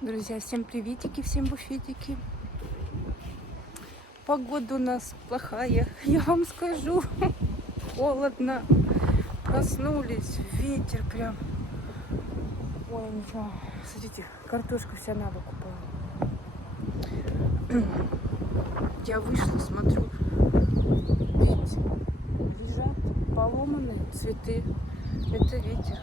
Друзья, всем приветики, всем буфетики. Погода у нас плохая, я вам скажу. Холодно. Проснулись, ветер прям. Ой, не знаю. Смотрите, картошка вся на бок упала. Я вышла, смотрю. Видите, лежат поломанные цветы. Это ветер.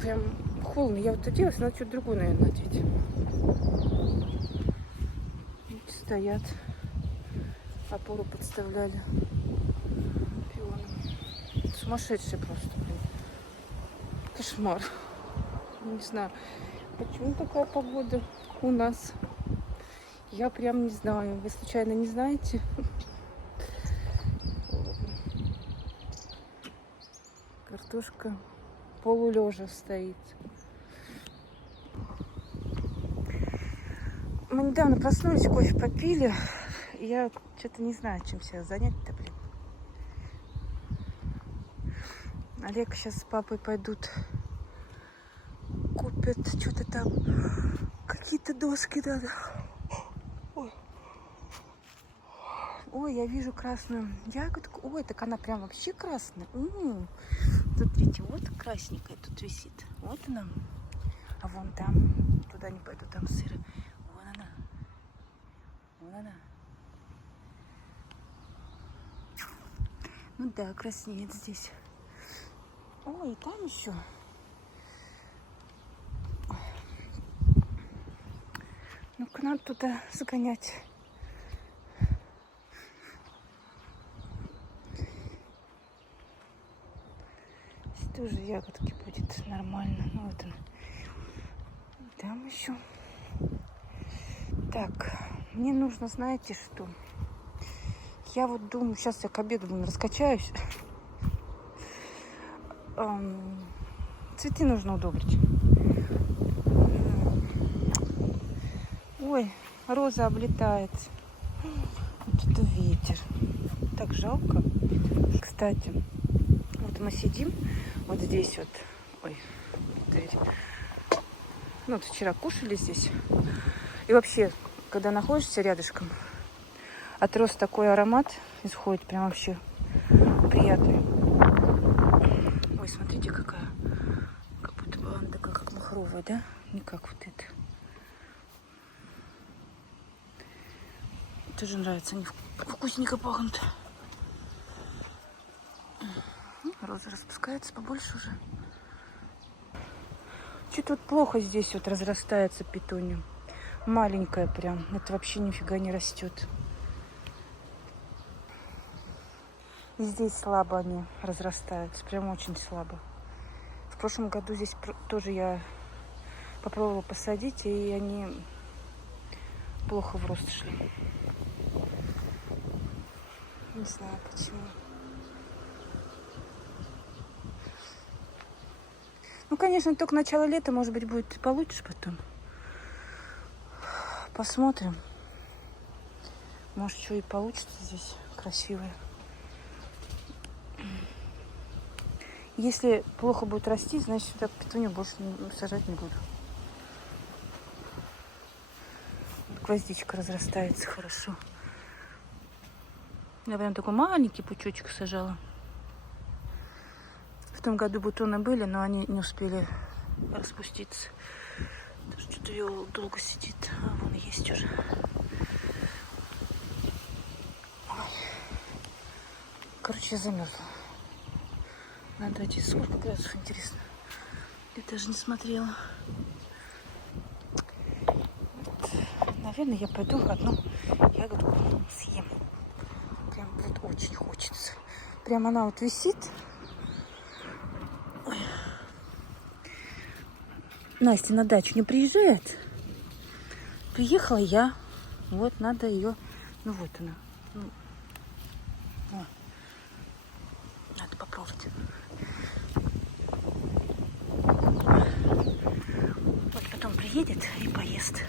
Прям холодно. Я вот оделась, надо что-то другое, наверное, надеть. Стоят. Опору подставляли. Пионом. Сумасшедший просто, блин. Кошмар. Не знаю, почему такая погода у нас. Я прям не знаю. Вы случайно не знаете? Картошка полулежа стоит. Мы недавно проснулись, кофе попили. Я что-то не знаю, чем себя занять-то, блин. Олег сейчас с папой пойдут, купят что-то там, какие-то доски надо. Ой, я вижу красную ягодку. Ой, так она прям вообще красная. Смотрите, вот красненькая тут висит. Вот она. А вон там, туда не пойду, там сыро. Вон она. Вон она. Ну да, краснеет здесь. Ой, и там еще. Ну-ка, надо туда сгонять. Здесь тоже ягодки будет нормально. Ну, вот она. Там еще. Так, мне нужно, знаете что? Я вот думаю, сейчас я к обеду, блин, раскачаюсь. Цветы нужно удобрить. Ой, роза облетает. Вот это ветер. Так жалко. Кстати, вот мы сидим вот здесь вот. Ой, дверь. Ну, вот вчера кушали здесь. И вообще, когда находишься рядышком, от роз такой аромат исходит, прям вообще приятный. Ой, смотрите, какая. Как будто бы она такая, как махровая, да? Не как вот это. Тоже нравится, они вкусненько пахнут. Роза распускается побольше уже. Что-то вот плохо здесь вот разрастается петуния. Маленькая прям. Это вообще нифига не растет. И здесь слабо они разрастаются. Прям очень слабо. В прошлом году здесь тоже я попробовала посадить, и они плохо в рост шли. Не знаю почему. Ну, конечно, только начало лета, может быть, будет получше потом. Посмотрим. Может, что и получится здесь красивое. Если плохо будет расти, значит, сюда петунью больше сажать не буду. Гвоздичка разрастается хорошо. Я прям такой маленький пучочек сажала. В том году бутоны были, но они не успели распуститься. Что-то ее долго сидит. А вон есть уже. Ой. Короче, я замерзла. Надо идти. Сколько градусов, интересно? Я даже не смотрела. Вот. Наверное, я пойду одну ягодку съем. Прям вот очень хочется. Прям она вот висит. Ой. Настя на дачу не приезжает. Приехала я. Вот надо ее. Ну вот она. Надо попробовать. Вот потом приедет и поест.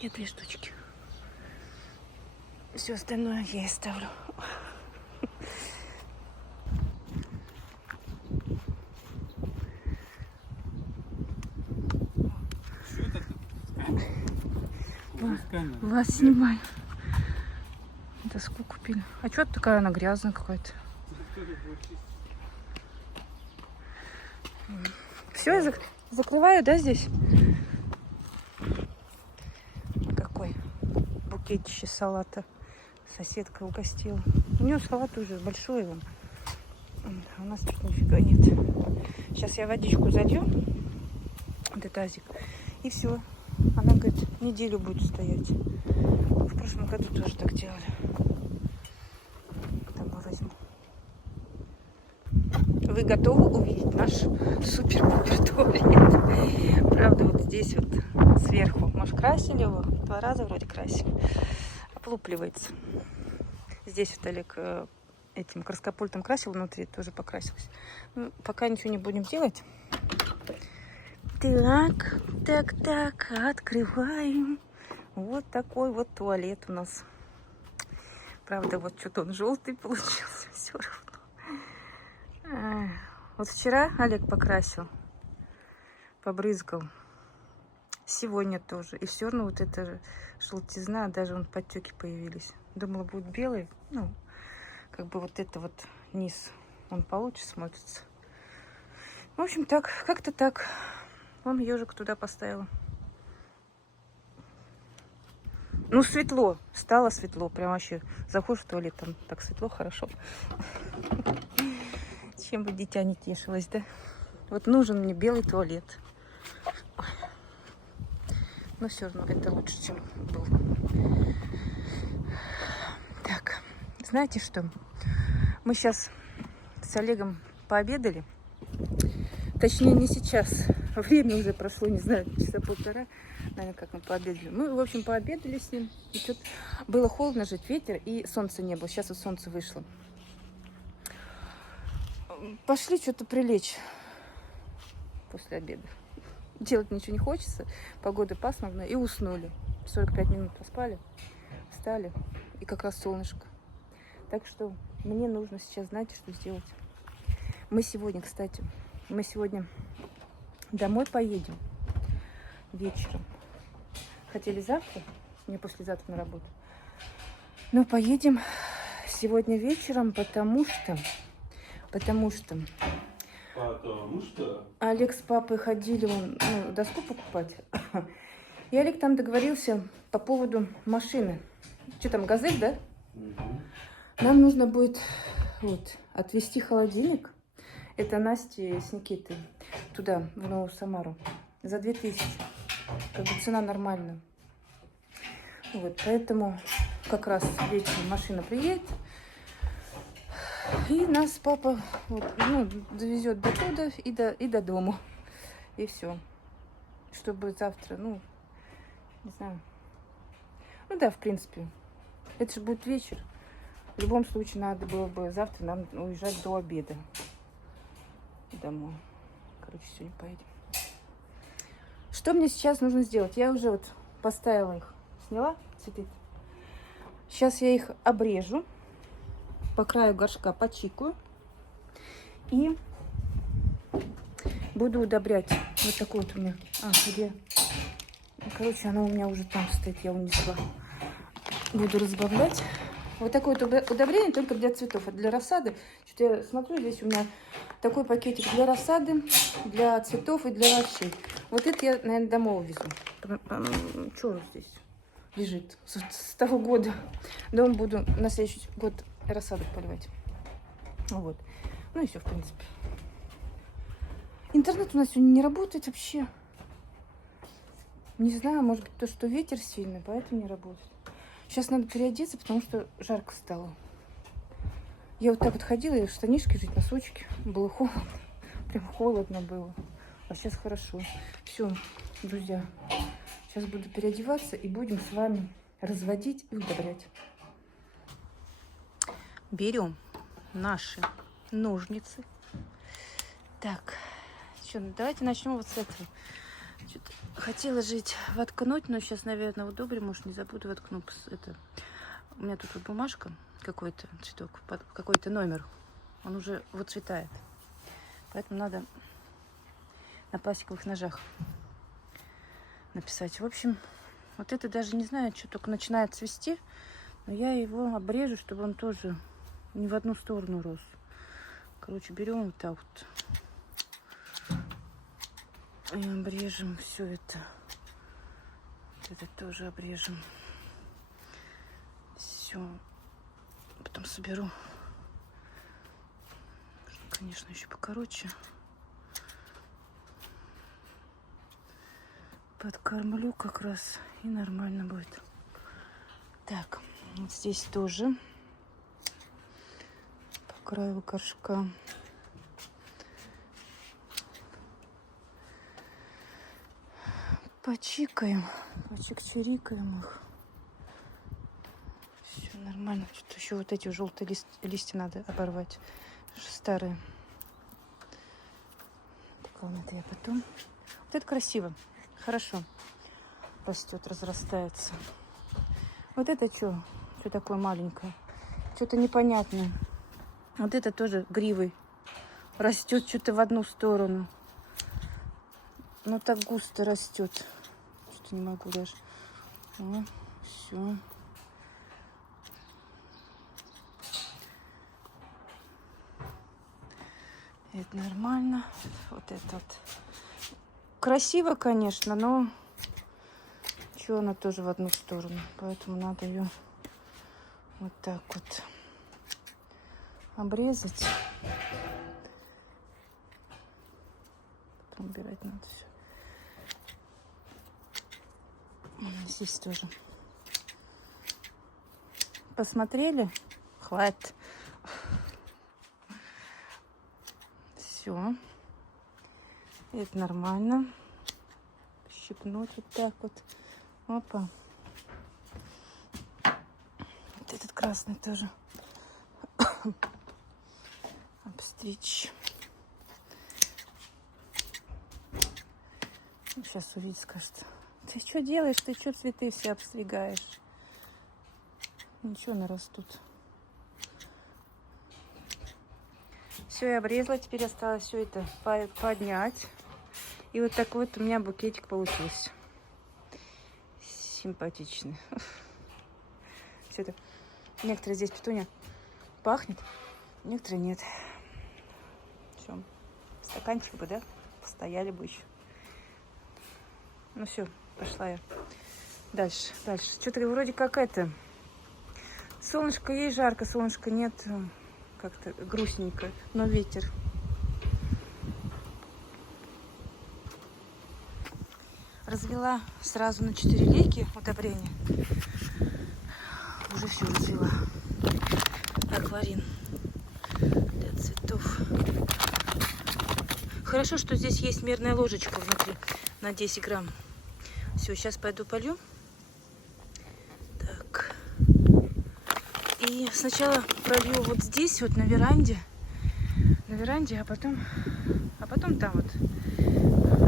Я 3 штучки. Все остальное я ей ставлю. Вас снимаю. Доску купили. А что такая она грязная какая-то? Все, я закрываю, да, здесь? Какой букетище салата. Соседка угостила. У нее салат уже большой. Он. А у нас тут нифига нет. Сейчас я водичку залью. Вот тазик. И все. Она, говорит, неделю будет стоять. В прошлом году тоже так делали. Домой возьму. Вы готовы увидеть наш супер-пупер туалет? Правда, вот здесь вот сверху. Может, красили его? 2 раза вроде красили. Облупливается. Здесь вот Олег этим краскопультом красил внутри, тоже покрасилась. Ну, пока ничего не будем делать. Так, открываем. Вот такой вот туалет у нас. Правда, вот что-то он желтый получился все равно. Вот вчера Олег покрасил, побрызгал. Сегодня тоже. И все равно вот эта желтизна, даже вон подтеки появились. Думала, будет белый. Ну, как бы вот это вот низ, он получше смотрится. В общем, так, как-то так. Вон ежик туда поставила. Ну, светло. Стало светло. Прям вообще заходишь в туалет, там так светло, хорошо. Чем бы дитя не тешилось, да? Вот нужен мне белый туалет. Но все равно это лучше, чем был. Так, знаете что? Мы сейчас с Олегом пообедали. Точнее, не сейчас. Время уже прошло, не знаю, часа полтора. Наверное, как мы пообедали. Мы, в общем, пообедали с ним. И что-то было холодно, жить ветер, и солнца не было. Сейчас вот солнце вышло. Пошли что-то прилечь после обеда. Делать ничего не хочется. Погода пасмурная. И уснули. 45 минут поспали. Встали. И как раз солнышко. Так что мне нужно сейчас, знаете, что сделать? Мы сегодня, кстати, домой поедем вечером. Хотели завтра, мне послезавтра на работу. Но поедем сегодня вечером, потому что Олег с папой ходили доску покупать. И Олег там договорился по поводу машины. Что там, «Газель», да? Нам нужно будет отвезти холодильник. Это Насте с Никитой туда, в Новую Самару. За 2000. Как бы цена нормальная. Вот, поэтому как раз вечером машина приедет. И нас папа довезет до туда и до дома. И все. Чтобы завтра, не знаю. Ну да, в принципе. Это же будет вечер. В любом случае, надо было бы завтра нам уезжать до обеда домой. Короче, сегодня поедем. Что мне сейчас нужно сделать? Я уже вот поставила их, сняла цветы. Сейчас я их обрежу, по краю горшка почикаю и буду удобрять. Вот такой вот у меня. Где? Короче, оно у меня уже там стоит, я унесла. Буду разбавлять. Вот такое вот удобрение только для цветов, а для рассады. Что-то я смотрю, здесь у меня такой пакетик для рассады, для цветов и для овощей. Вот это я, наверное, домой увезу. Что он здесь лежит? С того года. Дома буду на следующий год рассаду поливать. Вот. Ну и все, в принципе. Интернет у нас сегодня не работает вообще. Не знаю, может быть, то, что ветер сильный, поэтому не работает. Сейчас надо переодеться, потому что жарко стало. Я вот так вот ходила, и в штанишке жить, носочки. Было холодно. Прям холодно было. А сейчас хорошо. Все, друзья. Сейчас буду переодеваться и будем с вами разводить и удобрять. Берем наши ножницы. Так, что, давайте начнем вот с этого. Что-то хотела жить воткнуть, но сейчас, наверное, удобрю, может, не забуду, воткну. У меня тут вот бумажка, какой-то цветок, какой-то номер. Он уже выцветает. Поэтому надо на пластиковых ножах написать. В общем, Вот это даже не знаю, что только начинает цвести. Но я его обрежу, чтобы он тоже не в одну сторону рос. Короче, берем вот так вот. И обрежем все это. Вот это тоже обрежем. Все. Потом соберу. Конечно, еще покороче. Подкормлю как раз, и нормально будет. Так, вот здесь тоже по краю горшка. Почикаем, почик-чирикаем их. Все нормально. Что-то еще вот эти желтые листья надо оборвать. Старые. Так, это я потом. Вот это красиво. Хорошо. Растет, разрастается. Вот это что? Что такое маленькое? Что-то непонятное. Вот это тоже гривой. Растет что-то в одну сторону. Но так густо растет. Что не могу даже. О, все. Это нормально. Вот это вот. Красиво, конечно, но что она тоже в одну сторону. Поэтому надо ее вот так вот обрезать. Потом убирать надо все. Здесь тоже. Посмотрели? Хватит. Все. Это нормально. Щипнуть вот так вот. Опа. Вот этот красный тоже. Обстричь. Сейчас увидит, скажет. Ты что делаешь? Ты что цветы все обстригаешь? Ничего, нарастут. Все, я обрезала. Теперь осталось все это поднять. И вот такой вот у меня букетик получился. Симпатичный. Все это. Некоторые здесь петуния пахнет, некоторые нет. Все. Стаканчик бы, да? Постояли бы еще. Ну все, пошла я. Дальше. Что-то вроде как это. Солнышко есть, жарко, солнышка нет. Как-то грустненько, но ветер. Развела сразу на 4 лейки удобрения. Уже все развела. Акварин для цветов. Хорошо, что здесь есть мерная ложечка внутри на 10 грамм. Все, сейчас пойду полью. Так. И сначала пролью вот здесь, вот на веранде. На веранде, а потом там вот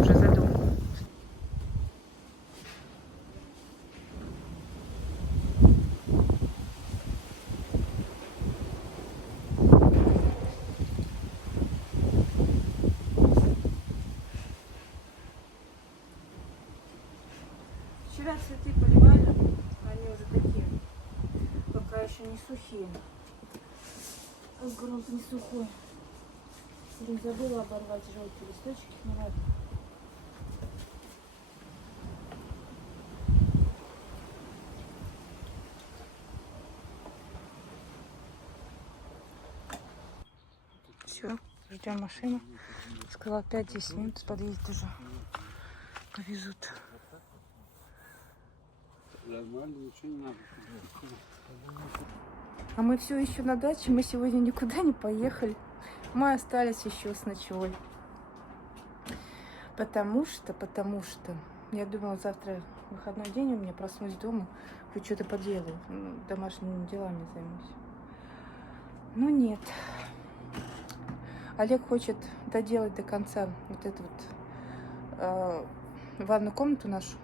уже за домом. Вчера цветы поливали, они уже такие, пока еще не сухие. Грунт не сухой. Блин, забыла оборвать желтые листочки, не надо. Все, ждем машину. Сказала 5-10 минут, подъедет уже. Повезут. А мы все еще на даче, мы сегодня никуда не поехали. Мы остались еще с ночевой. Потому что я думала, завтра выходной день у меня, проснусь дома, хоть что-то поделаю, домашними делами займусь. Но нет. Олег хочет доделать до конца вот эту вот ванную комнату нашу.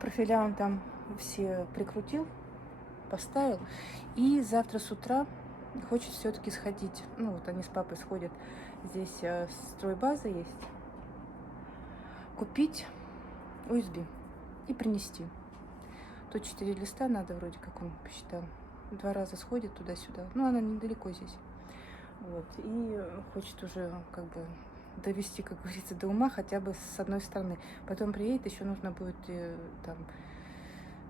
Профиля он там все прикрутил, поставил. И завтра с утра хочет все-таки сходить. Ну, вот они с папой сходят. Здесь стройбаза есть. Купить USB. и принести. Тут 4 листа надо, вроде как он посчитал. 2 раза сходит туда-сюда. Ну, она недалеко здесь. Вот. И хочет уже как бы довести, как говорится, до ума хотя бы с одной стороны. Потом приедет, еще нужно будет там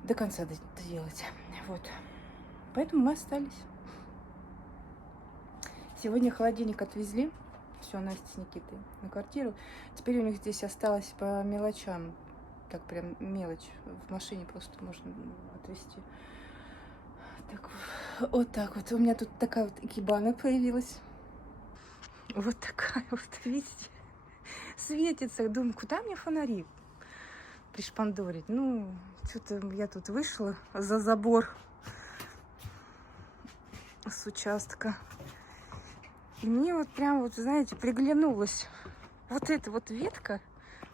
до конца доделать. Вот. Поэтому мы остались. Сегодня холодильник отвезли. Все, Настя с Никитой на квартиру. Теперь у них здесь осталось по мелочам. Так прям мелочь. В машине просто можно отвезти. Так, вот так вот. У меня тут такая вот икебана появилась. Вот такая вот, видите? Светится. Думаю, куда мне фонари пришпандорить? Ну, что-то я тут вышла за забор с участка. И мне вот прям вот, знаете, приглянулась вот эта вот ветка.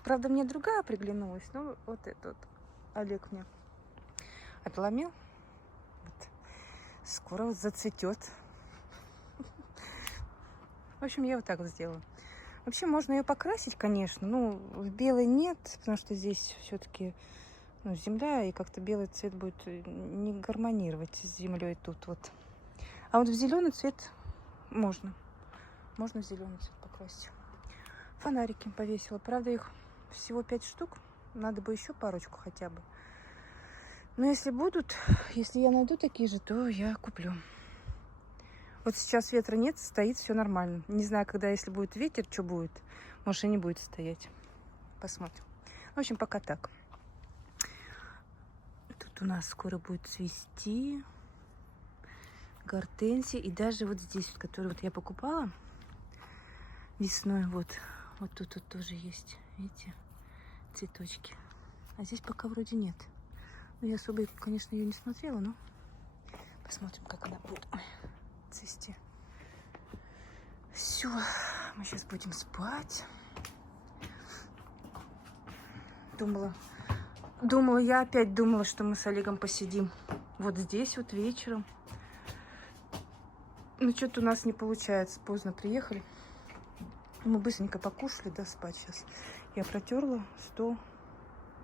Правда, мне другая приглянулась, но вот это вот Олег мне отломил. Вот. Скоро вот зацветет. В общем, я вот так вот сделала. Вообще, можно ее покрасить, конечно. Ну, в белый нет, потому что здесь все-таки земля, и как-то белый цвет будет не гармонировать с землей тут вот. А вот в зеленый цвет можно. Можно в зеленый цвет покрасить. Фонарики повесила. Правда, их всего 5 штук. Надо бы еще парочку хотя бы. Но если будут, если я найду такие же, то я куплю. Вот сейчас ветра нет, стоит все нормально. Не знаю, когда, если будет ветер, что будет. Может, и не будет стоять. Посмотрим. В общем, пока так. Тут у нас скоро будет цвести гортензия. И даже вот здесь, вот, который вот я покупала весной, вот тут вот тоже есть, видите, цветочки. А здесь пока вроде нет. Ну, я особо, конечно, ее не смотрела, но посмотрим, как она будет цвести. Все, мы сейчас будем спать. Я опять думала, что мы с Олегом посидим вот здесь вот вечером. Но что-то у нас не получается. Поздно приехали. Мы быстренько покушали, да, спать сейчас. Я протерла стол,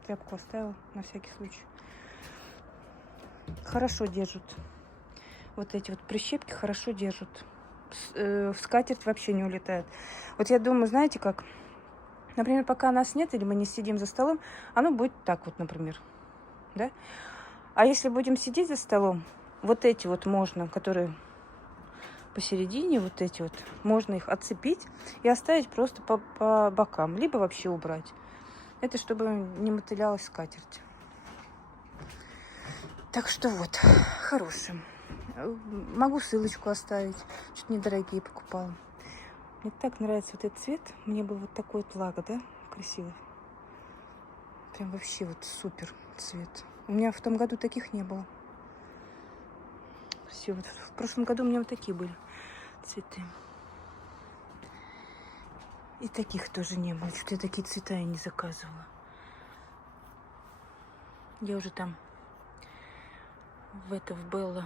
тряпку оставила на всякий случай. Хорошо держат. Вот эти вот прищепки хорошо держат. В скатерть вообще не улетает. Вот я думаю, знаете как? Например, пока нас нет, или мы не сидим за столом, оно будет так вот, например. Да? А если будем сидеть за столом, вот эти вот можно, которые посередине, вот эти вот, можно их отцепить и оставить просто по бокам, либо вообще убрать. Это чтобы не мотылялась скатерть. Так что вот, хорошим. Могу ссылочку оставить. Что-то недорогие покупала. Мне так нравится вот этот цвет. Мне бы вот такой вот лак, да? Красивый. Прям вообще вот супер цвет. У меня в том году таких не было. Все, вот в прошлом году у меня вот такие были цветы. И таких тоже не было. Что-то я такие цвета и не заказывала. Я уже там в Белла,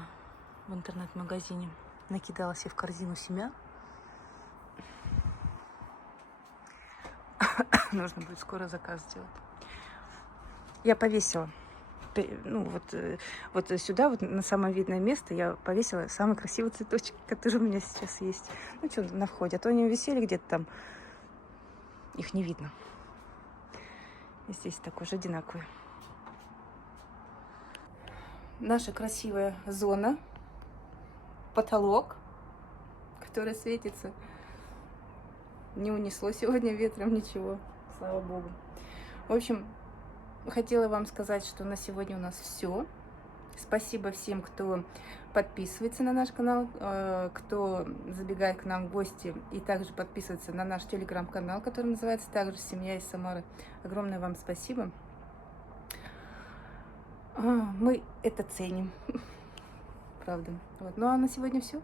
в интернет-магазине, накидала себе в корзину семян. Нужно будет скоро заказ сделать. Я повесила. Ну, вот сюда, вот на самое видное место, я повесила самый красивый цветочек, который у меня сейчас есть. Ну, что, на входе. А то они висели где-то там. Их не видно. И здесь такой же одинаковый. Наша красивая зона. Потолок, который светится. Не унесло сегодня ветром ничего. Слава богу. В общем, хотела вам сказать, что на сегодня у нас все. Спасибо всем, кто подписывается на наш канал, кто забегает к нам в гости и также подписывается на наш телеграм-канал, который называется также «Семья из Самары». Огромное вам спасибо. Мы это ценим. Правда. Вот. Ну а на сегодня все.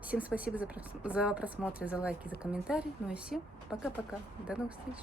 Всем спасибо за просмотр, за лайки, за комментарии. Ну и всем пока-пока. До новых встреч.